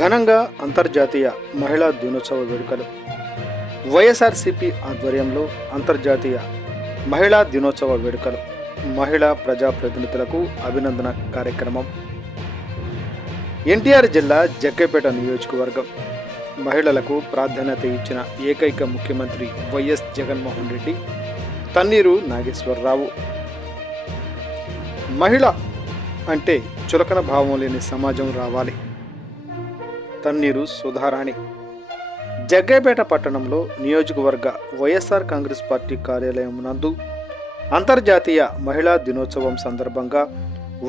ఘనంగా అంతర్జాతీయ మహిళా దినోత్సవ వేడుకలు. వైఎస్ఆర్సీపీ ఆధ్వర్యంలో అంతర్జాతీయ మహిళా దినోత్సవ వేడుకలు. మహిళా ప్రజాప్రతినిధులకు అభినందన కార్యక్రమం. ఎన్టీఆర్ జిల్లా జగ్గైపేట నియోజకవర్గం. మహిళలకు ప్రాధాన్యత ఇచ్చిన ఏకైక ముఖ్యమంత్రి వైఎస్ జగన్మోహన్ రెడ్డి, తన్నీరు నాగేశ్వరరావు. మహిళ అంటే చులకన భావం లేని సమాజం రావాలి. తన్నీరు సుధారాణి. జగ్గైపేట పట్టణంలో నియోజకవర్గ వైఎస్ఆర్ కాంగ్రెస్ పార్టీ కార్యాలయం నందు అంతర్జాతీయ మహిళా దినోత్సవం సందర్భంగా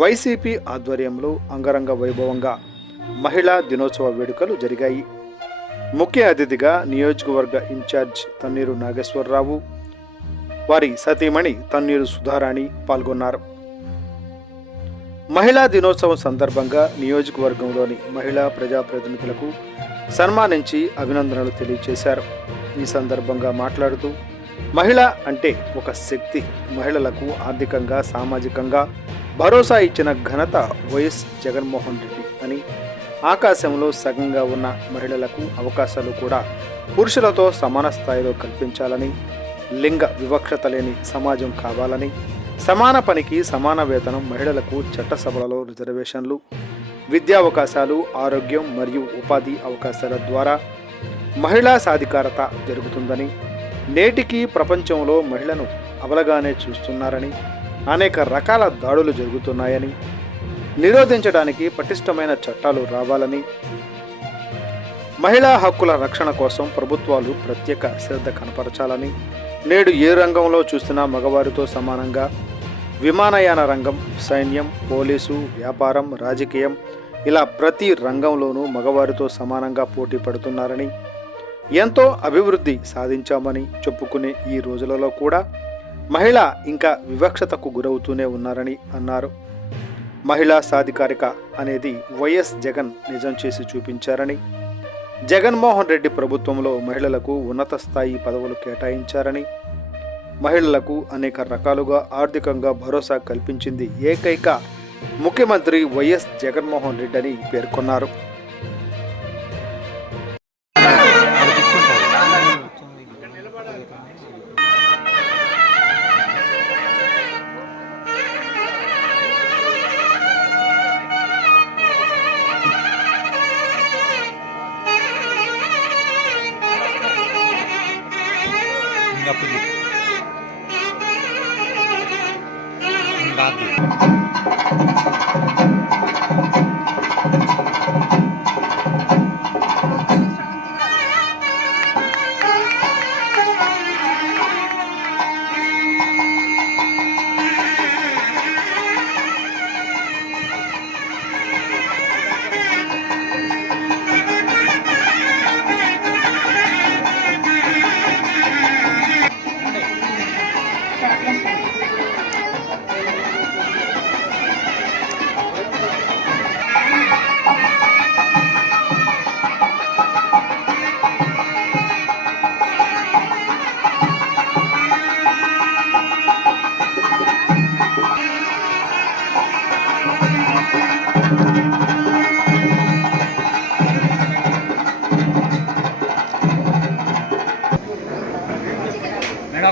వైసీపీ ఆధ్వర్యంలో అంగరంగ వైభవంగా మహిళా దినోత్సవ వేడుకలు జరిగాయి. ముఖ్య అతిథిగా నియోజకవర్గ ఇన్ఛార్జ్ తన్నీరు నాగేశ్వరరావు, వారి సతీమణి తన్నీరు సుధారాణి పాల్గొన్నారు. మహిళా దినోత్సవం సందర్భంగా నియోజకవర్గంలోని మహిళా ప్రజాప్రతినిధులకు సన్మానించి అభినందనలు తెలియజేశారు. ఈ సందర్భంగా మాట్లాడుతూ, మహిళ అంటే ఒక శక్తి. మహిళలకు ఆర్థికంగా, సామాజికంగా భరోసా ఇచ్చిన ఘనత వైఎస్ జగన్మోహన్ రెడ్డి అని, ఆకాశంలో సగంగా ఉన్న మహిళలకు అవకాశాలు కూడా పురుషులతో సమాన స్థాయిలో కల్పించాలని, లింగ వివక్షత లేని సమాజం కావాలని, సమాన పనికి సమాన వేతనం, మహిళలకు చట్టసభలలో రిజర్వేషన్లు, విద్యావకాశాలు, ఆరోగ్యం మరియు ఉపాధి అవకాశాల ద్వారా మహిళా సాధికారత జరుగుతుందని, నేటికి ప్రపంచంలో మహిళను అబలగానే చూస్తున్నారని, అనేక రకాల దాడులు జరుగుతున్నాయని, నిరోధించడానికి పటిష్టమైన చట్టాలు రావాలని, మహిళా హక్కుల రక్షణ కోసం ప్రభుత్వాలు ప్రత్యేక శ్రద్ధ కనపరచాలని, నేడు ఏ రంగంలో చూసినా మగవారితో సమానంగా విమానయాన రంగం, సైన్యం, పోలీసు, వ్యాపారం, రాజకీయం ఇలా ప్రతి రంగంలోనూ మగవారితో సమానంగా పోటీ పడుతున్నారని, ఎంతో అభివృద్ధి సాధించామని చెప్పుకునే ఈ రోజులలో కూడా మహిళ ఇంకా వివక్షతకు గురవుతూనే ఉన్నారని అన్నారు. మహిళా సాధికారిక అనేది వైఎస్ జగన్ నిజం చేసి చూపించారని, జగన్మోహన్ రెడ్డి ప్రభుత్వంలో మహిళలకు ఉన్నత స్థాయి పదవులు కేటాయించారని, మహిళలకు అనేక రకాలుగా ఆర్థికంగా భరోసా కల్పించింది ఏకైక ముఖ్యమంత్రి వైఎస్ జగన్మోహన్ రెడ్డి అని పేర్కొన్నారు.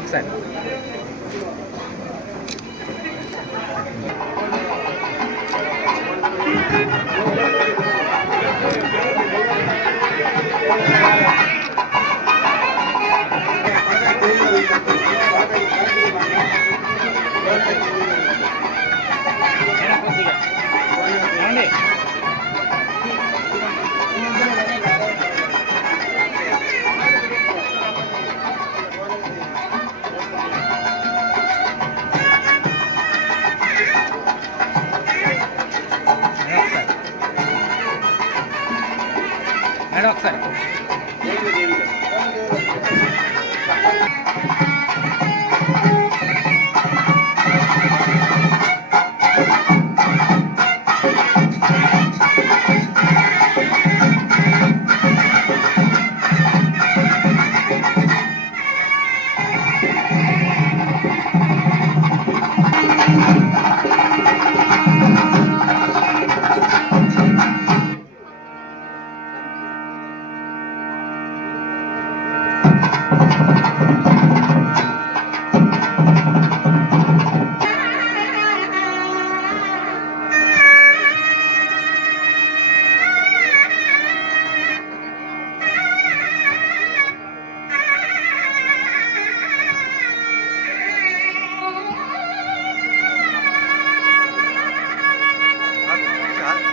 ఒకసారి ఒకసారి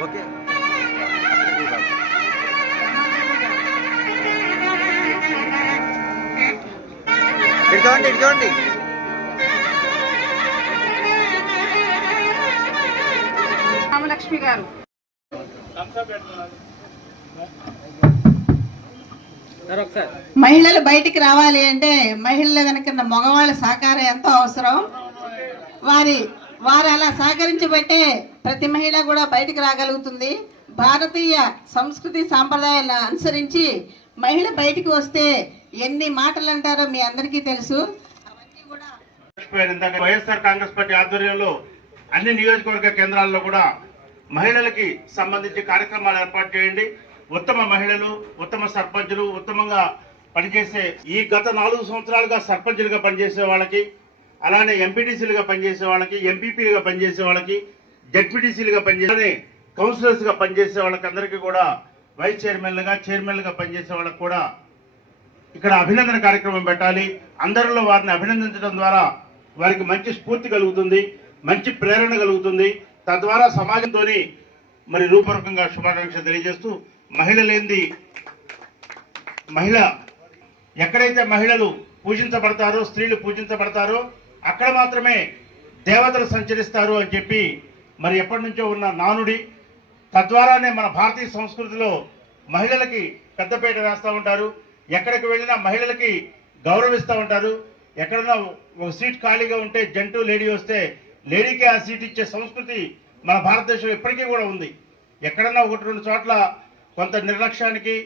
ఓకే ఇదిగోండి రామలక్ష్మి గారు. సార్ ఒకసారి మహిళలు బయటికి రావాలి అంటే మహిళల వెనక మగవాళ్ళ సహకారం ఎంతో అవసరం. వారు అలా సహకరించబట్టే ప్రతి మహిళ కూడా బయటికి రాగలుగుతుంది. భారతీయ సంస్కృతి సాంప్రదాయాలను అనుసరించి మహిళ బయటికి వస్తే ఎన్ని మాటలు అంటారో మీ అందరికీ తెలుసు. అవన్నీ కూడా వైఎస్ఆర్ కాంగ్రెస్ పార్టీ ఆధ్వర్యంలో అన్ని నియోజకవర్గ కేంద్రాల్లో కూడా మహిళలకి సంబంధించి కార్యక్రమాలు ఏర్పాటు చేయండి. ఉత్తమ మహిళలు, ఉత్తమ సర్పంచులు, ఉత్తమంగా పనిచేసే ఈ గత 4 సంవత్సరాలుగా సర్పంచులుగా పనిచేసే వాళ్ళకి, అలానే ఎంపీటీసీలుగా పనిచేసే వాళ్ళకి, ఎంపీపీలుగా పనిచేసే వాళ్ళకి, జడ్పీటీసీలుగా పనిచేసే కౌన్సిలర్స్గా పనిచేసే వాళ్ళకి అందరికీ కూడా వైస్ చైర్మన్లుగా పనిచేసే వాళ్ళకి కూడా ఇక్కడ అభినందన కార్యక్రమం పెట్టాలి. అందరిలో వారిని అభినందించడం ద్వారా వారికి మంచి స్ఫూర్తి కలుగుతుంది, మంచి ప్రేరణ కలుగుతుంది. తద్వారా సమాజంతో మరి రూపరకంగా శుభాకాంక్షలు తెలియజేస్తూ, మహిళ ఎక్కడైతే మహిళలు పూజించబడతారో, స్త్రీలు పూజించబడతారో అక్కడ మాత్రమే దేవతలు సంచరిస్తారు అని చెప్పి మరి ఎప్పటి నుంచో ఉన్న నానుడి. తద్వారానే మన భారతీయ సంస్కృతిలో మహిళలకి పెద్దపీట వేస్తూ ఉంటారు. ఎక్కడికి వెళ్ళినా మహిళలకి గౌరవిస్తూ ఉంటారు. ఎక్కడైనా ఒక సీట్ ఖాళీగా ఉంటే జంటూ లేడీ వస్తే లేడీకి ఆ సీట్ ఇచ్చే సంస్కృతి మన భారతదేశం ఇప్పటికీ కూడా ఉంది. ఎక్కడన్నా 1-2 చోట్ల కొంత నిర్లక్ష్యానికి,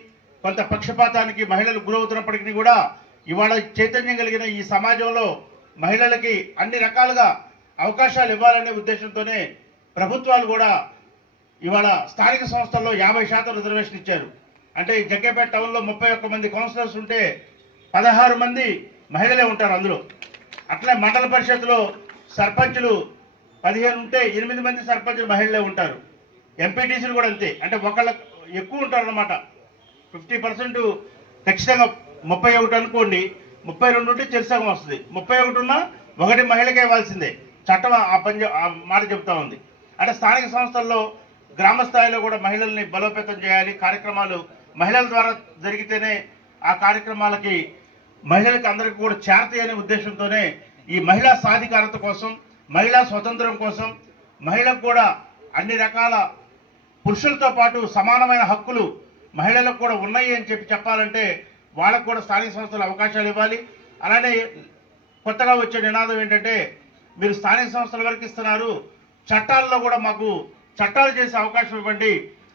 కొంత పక్షపాతానికి మహిళలు గురవుతున్నప్పటికీ కూడా ఇవాళ చైతన్యం కలిగిన ఈ సమాజంలో మహిళలకి అన్ని రకాలుగా అవకాశాలు ఇవ్వాలనే ఉద్దేశంతోనే ప్రభుత్వాలు కూడా ఇవాళ స్థానిక సంస్థల్లో 50% రిజర్వేషన్ ఇచ్చారు. అంటే జగ్గేపేట టౌన్లో 31 మంది కౌన్సిలర్స్ ఉంటే 16 మంది మహిళలే ఉంటారు అందులో. అట్లే మండల పరిషత్తులో సర్పంచులు 15 ఉంటే 8 మంది సర్పంచులు మహిళలే ఉంటారు. ఎంపీటీసీలు కూడా అంతే. అంటే ఒకళ్ళ ఎక్కువ ఉంటారు అన్నమాట. 50% ఖచ్చితంగా 31 అనుకోండి, 32 ఉంటే చెరుసగం వస్తుంది. 31 ఉన్నా 1 మహిళకే ఇవ్వాల్సిందే. చట్టం ఆ మాట చెబుతా ఉంది. అంటే స్థానిక సంస్థల్లో గ్రామ స్థాయిలో కూడా మహిళల్ని బలోపేతం చేయాలి. కార్యక్రమాలు మహిళల ద్వారా జరిగితేనే ఆ కార్యక్రమాలకి మహిళలకి అందరికీ కూడా చేరతాయి అనే ఉద్దేశంతోనే ఈ మహిళా సాధికారత కోసం, మహిళా స్వతంత్రం కోసం, మహిళలకు కూడా అన్ని రకాల పురుషులతో పాటు సమానమైన హక్కులు మహిళలకు కూడా ఉన్నాయి అని చెప్పాలంటే వాళ్ళకు కూడా స్థానిక సంస్థలు అవకాశాలు ఇవ్వాలి. అలానే కొత్తగా వచ్చే నినాదం ఏంటంటే, మీరు స్థానిక సంస్థల వరకు ఇస్తున్నారు, చట్టాల్లో కూడా మాకు చట్టాలు చేసే అవకాశం ఇవ్వండి,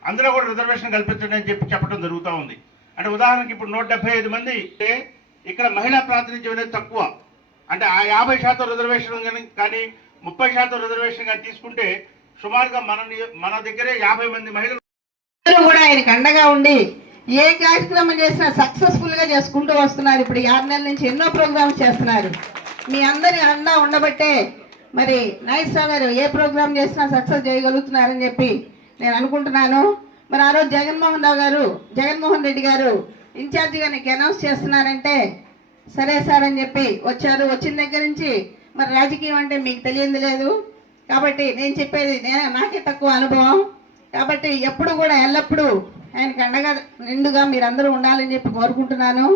అందులో కూడా రిజర్వేషన్ కల్పించండి అని చెప్పడం జరుగుతూ ఉంది. అంటే ఉదాహరణకి ఇప్పుడు 175 మంది ఇక్కడ మహిళా ప్రాతినిధ్యం అనేది తక్కువ. అంటే ఆ 50% రిజర్వేషన్ కానీ 30% రిజర్వేషన్ కానీ తీసుకుంటే సుమారుగా మన దగ్గరే 50 మంది మహిళలు కూడా ఆయనకు అండగా ఉండి ఏ కార్యక్రమం చేసినా సక్సెస్ఫుల్ గా చేసుకుంటూ వస్తున్నారు. ఇప్పుడు 6 నెలల నుంచి ఎన్నో ప్రోగ్రామ్స్ చేస్తున్నారు. మీ అందరి అండా ఉండబట్టే మరి నాగేశ్వరరావు గారు ఏ ప్రోగ్రామ్ చేసినా సక్సెస్ చేయగలుగుతున్నారని చెప్పి నేను అనుకుంటున్నాను. మరి ఆ రోజు జగన్మోహన్ రెడ్డి గారు ఇన్ఛార్జిగా నీకు అనౌన్స్ చేస్తున్నారంటే సరే సార్ అని చెప్పి వచ్చారు. వచ్చిన దగ్గర నుంచి మరి రాజకీయం అంటే మీకు తెలియంది లేదు కాబట్టి నేను చెప్పేది నాకే తక్కువ అనుభవం కాబట్టి ఎప్పుడు కూడా ఎల్లప్పుడూ ఆయనకు అండగా నిండుగా మీరందరూ ఉండాలని చెప్పి కోరుకుంటున్నాను.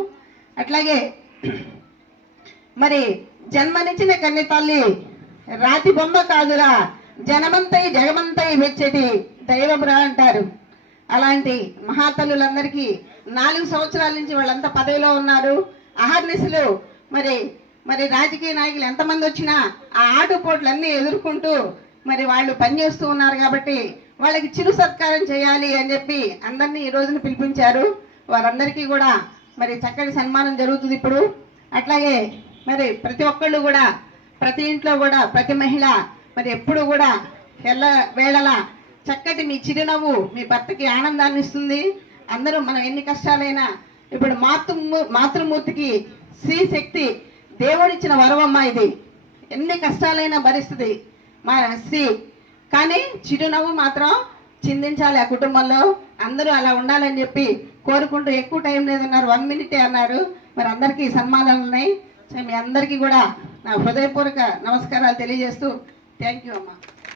అట్లాగే మరి జన్మనిచ్చిన కన్నె తల్లి రాతి బొమ్మ కాదురా, జనమంతై జగమంతై వెచ్చటి దైవమురా అంటారు. అలాంటి మహాతల్లులందరికీ 4 సంవత్సరాల నుంచి వాళ్ళంతా పదవిలో ఉన్నారు. అహర్నిశలు మరి రాజకీయ నాయకులు ఎంతమంది వచ్చినా ఆ ఆటుపోట్లన్నీ ఎదుర్కొంటూ మరి వాళ్ళు పనిచేస్తూ ఉన్నారు కాబట్టి వాళ్ళకి చిరు సత్కారం చేయాలి అని చెప్పి అందరినీ ఈ రోజున పిలిపించారు. వారందరికీ కూడా మరి చక్కటి సన్మానం జరుగుతుంది ఇప్పుడు. అట్లాగే మరి ప్రతి ఒక్కళ్ళు కూడా ప్రతి ఇంట్లో కూడా ప్రతి మహిళ మరి ఎప్పుడు కూడా వేళలా చక్కటి మీ చిరునవ్వు మీ భర్తకి ఆనందాన్ని ఇస్తుంది. అందరూ మనం ఎన్ని కష్టాలైనా ఇప్పుడు మాతృమూర్తికి స్త్రీ శక్తి దేవుడిచ్చిన వరమమ్మ ఇది. ఎన్ని కష్టాలైనా భరిస్తుంది మా స్త్రీ, కానీ చిరునవ్వు మాత్రం చిందించాలి ఆ కుటుంబంలో. అందరూ అలా ఉండాలని చెప్పి కోరుకుంటూ, ఎక్కువ టైం లేదన్నారు, 1 minute అన్నారు. మరి అందరికీ సన్మానాలు ఉన్నాయి. సో మీ అందరికీ కూడా నా హృదయపూర్వక నమస్కారాలు తెలియజేస్తూ థ్యాంక్ యూ అమ్మా.